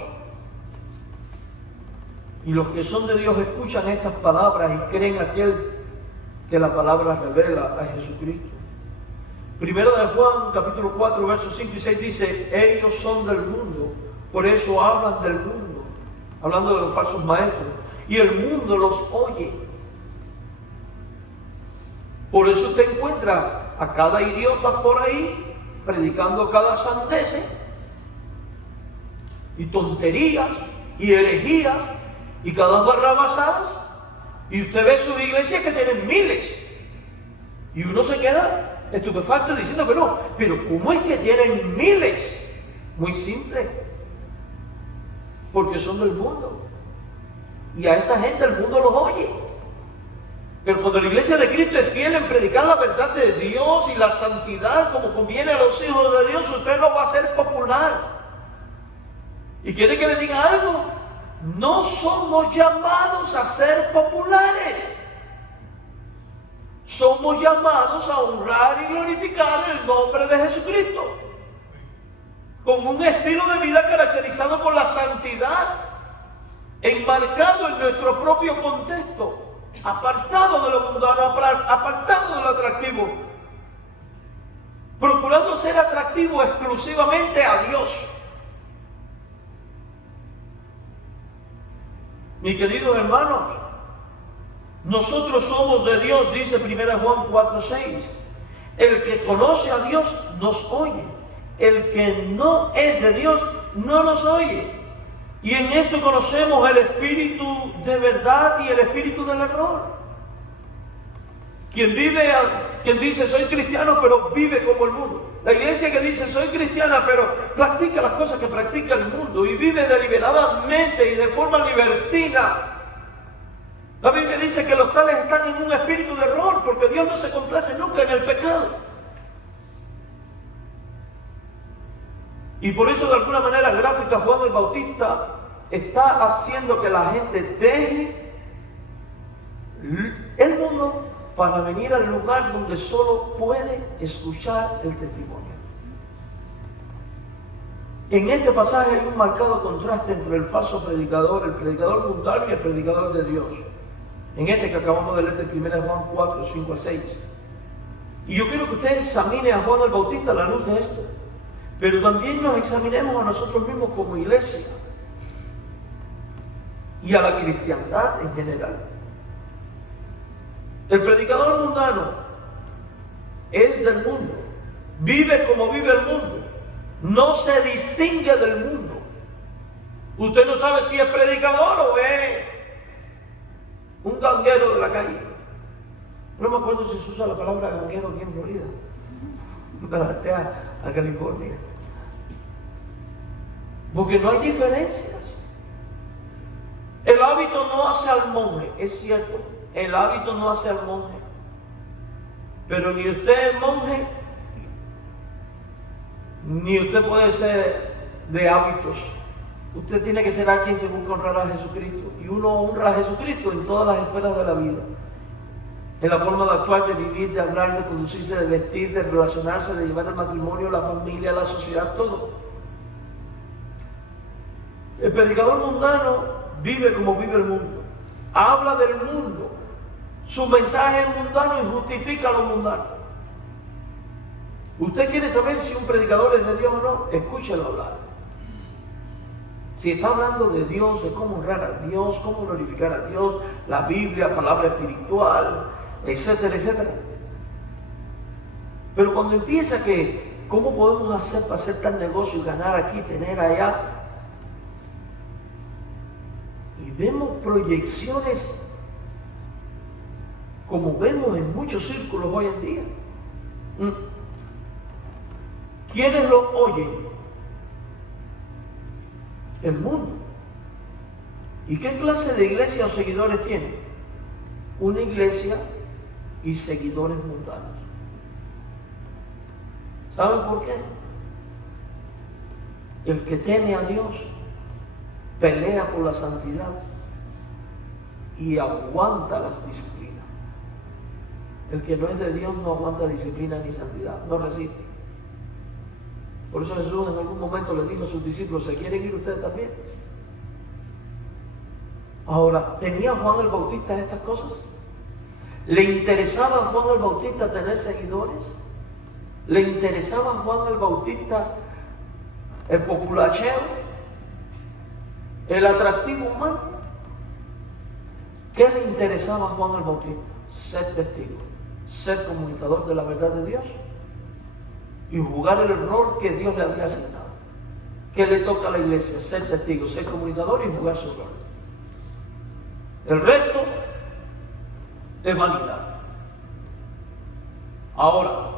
Y los que son de Dios escuchan estas palabras y creen aquel que la palabra revela a Jesucristo. Primero de Juan, capítulo 4, versos 5 y 6 dice, ellos son del mundo, por eso hablan del mundo. Hablando de los falsos maestros, y el mundo los oye. Por eso usted encuentra a cada idiota por ahí predicando cada santese y tonterías y herejías y cada barrabasadas, y usted ve sus iglesias que tienen miles y uno se queda estupefacto diciendo, pero ¿cómo es que tienen miles? Muy simple, porque son del mundo. Y a esta gente el mundo los oye. Pero cuando la iglesia de Cristo es fiel en predicar la verdad de Dios y la santidad como conviene a los hijos de Dios, usted no va a ser popular. ¿Y quiere que le diga algo? No somos llamados a ser populares. Somos llamados a honrar y glorificar el nombre de Jesucristo, con un estilo de vida caracterizado por la santidad, enmarcado en nuestro propio contexto, apartado de lo mundano, apartado de lo atractivo, procurando ser atractivo exclusivamente a Dios. Mis queridos hermanos, nosotros somos de Dios, dice 1 Juan 4:6. El que conoce a Dios nos oye. El que no es de Dios no nos oye. Y en esto conocemos el espíritu de verdad y el espíritu del error. Quien dice soy cristiano pero vive como el mundo. La iglesia que dice soy cristiana pero practica las cosas que practica el mundo y vive deliberadamente y de forma libertina. La Biblia dice que los tales están en un espíritu de error porque Dios no se complace nunca en el pecado. Y por eso de alguna manera gráfica Juan el Bautista está haciendo que la gente deje el mundo para venir al lugar donde solo puede escuchar el testimonio. En este pasaje hay un marcado contraste entre el falso predicador, el predicador mundano y el predicador de Dios. En este que acabamos de leer de 1 Juan 4, 5 al 6. Y yo quiero que usted examine a Juan el Bautista a la luz de esto. Pero también nos examinemos a nosotros mismos como iglesia y a la cristiandad en general. El predicador mundano es del mundo, vive como vive el mundo, no se distingue del mundo. Usted no sabe si es predicador o es un ganguero de la calle. No me acuerdo si se usa la palabra ganguero aquí en Florida. Me adapté a California. Porque no hay diferencias. El hábito no hace al monje, es cierto. El hábito no hace al monje. Pero ni usted es monje, ni usted puede ser de hábitos. Usted tiene que ser alguien que busca honrar a Jesucristo. Y uno honra a Jesucristo en todas las esferas de la vida. En la forma de actuar, de vivir, de hablar, de conducirse, de vestir, de relacionarse, de llevar el matrimonio, la familia, la sociedad, todo. El predicador mundano vive como vive el mundo. Habla del mundo. Su mensaje es mundano y justifica lo mundano. ¿Usted quiere saber si un predicador es de Dios o no? Escúchelo hablar. Si está hablando de Dios, de cómo honrar a Dios, cómo glorificar a Dios, la Biblia, palabra espiritual, etcétera, etcétera. Pero cuando empieza que, ¿cómo podemos hacer para hacer tal negocio y ganar aquí, tener allá? Y vemos proyecciones como vemos en muchos círculos hoy en día. ¿Quiénes lo oyen? El mundo. ¿Y qué clase de iglesia o seguidores tiene? Una iglesia y seguidores mundanos. ¿Saben por qué? El que teme a Dios pelea por la santidad y aguanta las disciplinas. El que no es de Dios no aguanta disciplina ni santidad, no resiste. Por eso Jesús en algún momento le dijo a sus discípulos: ¿se quieren ir ustedes también? Ahora, ¿tenía Juan el Bautista estas cosas? ¿Le interesaba a Juan el Bautista tener seguidores? ¿Le interesaba a Juan el Bautista el populacheo? ¿El atractivo humano? ¿Qué le interesaba a Juan el Bautista? Ser testigo, ser comunicador de la verdad de Dios y jugar el rol que Dios le había asignado. ¿Qué le toca a la iglesia? Ser testigo, ser comunicador y jugar su rol. El resto es vanidad. Ahora,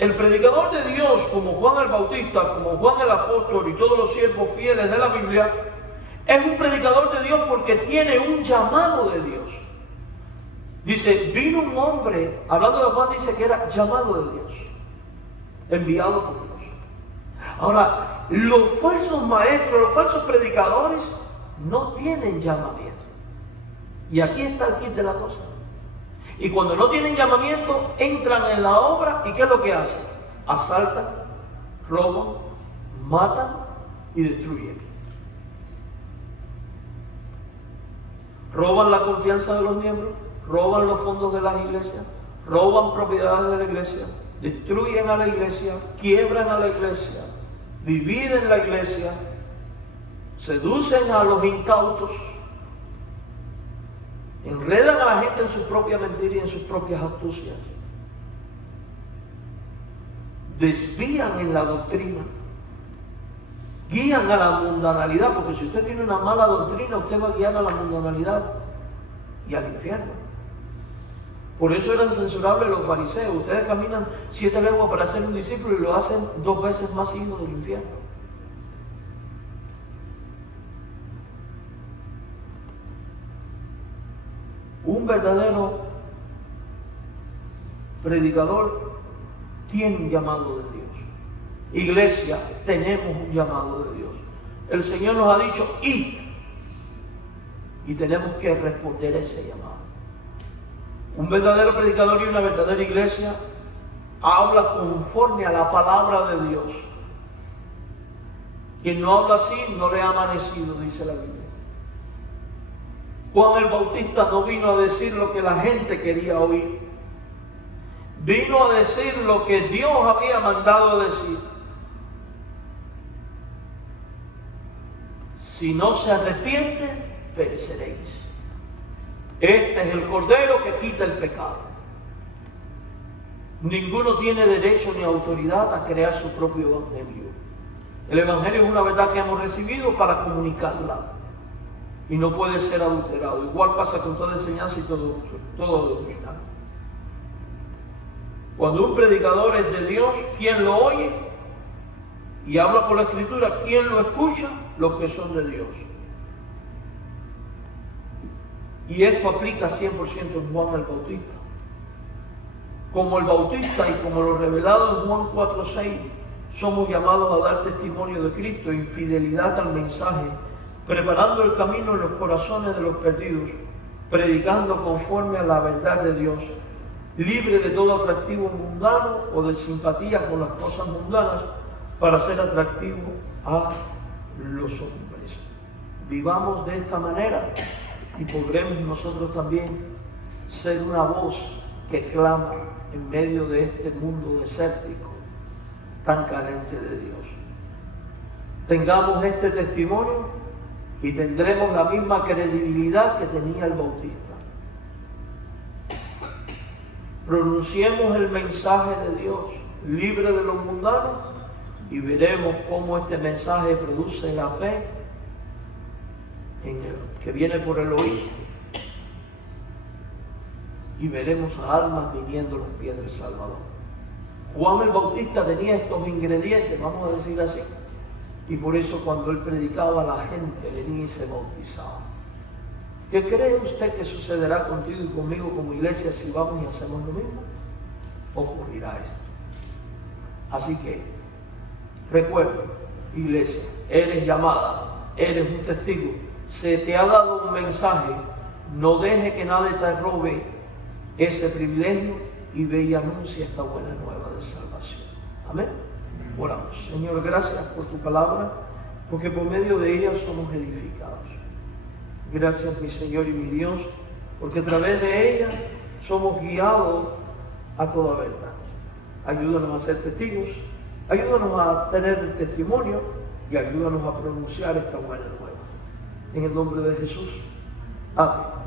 el predicador de Dios, como Juan el Bautista, como Juan el apóstol y todos los siervos fieles de la Biblia, es un predicador de Dios porque tiene un llamado de Dios. Dice, vino un hombre, hablando de Juan, dice que era llamado de Dios, enviado por Dios. Ahora, los falsos maestros, los falsos predicadores no tienen llamamiento. Y aquí está el kit de la cosa. Y cuando no tienen llamamiento, entran en la obra y ¿qué es lo que hacen? Asaltan, roban, matan y destruyen. Roban la confianza de los miembros, roban los fondos de las iglesias, roban propiedades de la iglesia, destruyen a la iglesia, quiebran a la iglesia, dividen la iglesia, seducen a los incautos, enredan a la gente en su propia mentira y en sus propias astucias, desvían en la doctrina, guían a la mundanalidad, porque si usted tiene una mala doctrina, usted va a guiar a la mundanalidad y al infierno. Por eso eran censurables los fariseos. Ustedes caminan 7 leguas para ser un discípulo y lo hacen 2 veces más hijos del infierno. Un verdadero predicador tiene un llamado de Dios. Iglesia, tenemos un llamado de Dios. El Señor nos ha dicho, id. Y tenemos que responder a ese llamado. Un verdadero predicador y una verdadera iglesia habla conforme a la palabra de Dios. Quien no habla así no le ha amanecido, dice la Biblia. Juan el Bautista no vino a decir lo que la gente quería oír. Vino a decir lo que Dios había mandado decir. Si no se arrepiente, pereceréis. Este es el Cordero que quita el pecado. Ninguno tiene derecho ni autoridad a crear su propio evangelio. El evangelio es una verdad que hemos recibido para comunicarla. Y no puede ser adulterado. Igual pasa con toda enseñanza y todo doctrina. Cuando un predicador es de Dios, ¿quién lo oye? Y habla por la Escritura, ¿quién lo escucha? Los que son de Dios. Y esto aplica 100% en Juan el Bautista. Como el Bautista y como lo revelado en Juan 4:6, somos llamados a dar testimonio de Cristo en fidelidad al mensaje, preparando el camino en los corazones de los perdidos, predicando conforme a la verdad de Dios, libre de todo atractivo mundano o de simpatía con las cosas mundanas, para ser atractivo a los hombres. Vivamos de esta manera y podremos nosotros también ser una voz que clama en medio de este mundo desértico tan carente de Dios. Tengamos este testimonio y tendremos la misma credibilidad que tenía el Bautista. Pronunciemos el mensaje de Dios, libre de los mundanos, y veremos cómo este mensaje produce la fe que viene por el oído. Y veremos a almas viniendo a los pies del Salvador. Juan el Bautista tenía estos ingredientes, vamos a decir así, y por eso cuando él predicaba, la gente venía y se bautizaba. ¿Qué cree usted que sucederá contigo y conmigo como iglesia si vamos y hacemos lo mismo? Ocurrirá esto. Así que, recuerda, iglesia, eres llamada, eres un testigo, se te ha dado un mensaje, no deje que nadie te robe ese privilegio y ve y anuncia esta buena nueva de salvación. Amén. Oramos. Señor, gracias por tu palabra, porque por medio de ella somos edificados. Gracias, mi Señor y mi Dios, porque a través de ella somos guiados a toda verdad. Ayúdanos a ser testigos, ayúdanos a tener testimonio y ayúdanos a pronunciar esta buena nueva. En el nombre de Jesús. Amén.